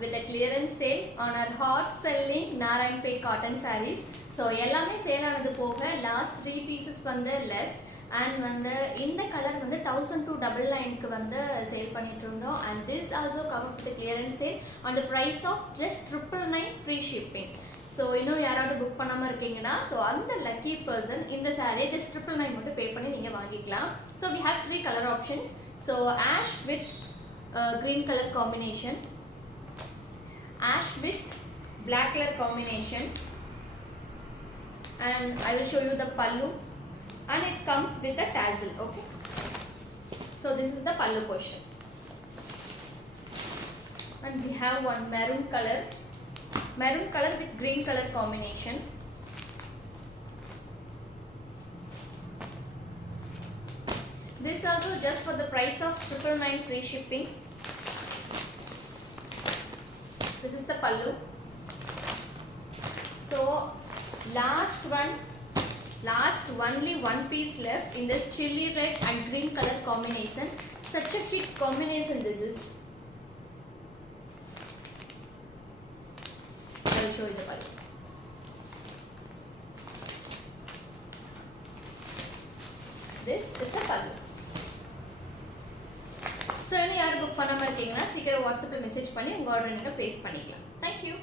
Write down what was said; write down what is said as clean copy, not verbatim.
with a clearance sale on our hot selling Narayanpet cotton sarees. So எல்லாமே sale ஆனது போக last 3 pieces வந்து left and வந்து இந்த கலர் வந்து 1299 க்கு வந்து சேல் பண்ணிட்டு இருந்தோம் and this also come up with a clearance sale on the price of just 999 free shipping. So இன்னும் யாராவது புக் பண்ணாம இருக்கீங்கன்னா so அந்த lucky person இந்த saree just 999 மட்டும் பே பண்ணி நீங்க வாங்கிக்கலாம். So we have 3 color options. So ash with green color combination, ash with black color combination, and I will show you the pallu, and it comes with a tassel. Okay, so this is the pallu portion, and we have one maroon color with green color combination. This also just for the price of 999 free shipping. This is the pallu. So last only one piece left in this chili red and green color combination. Such a cute combination this is. I will show you the pallu. This is the pallu. So, if you want to book, you can WhatsApp message and order place. Thank you.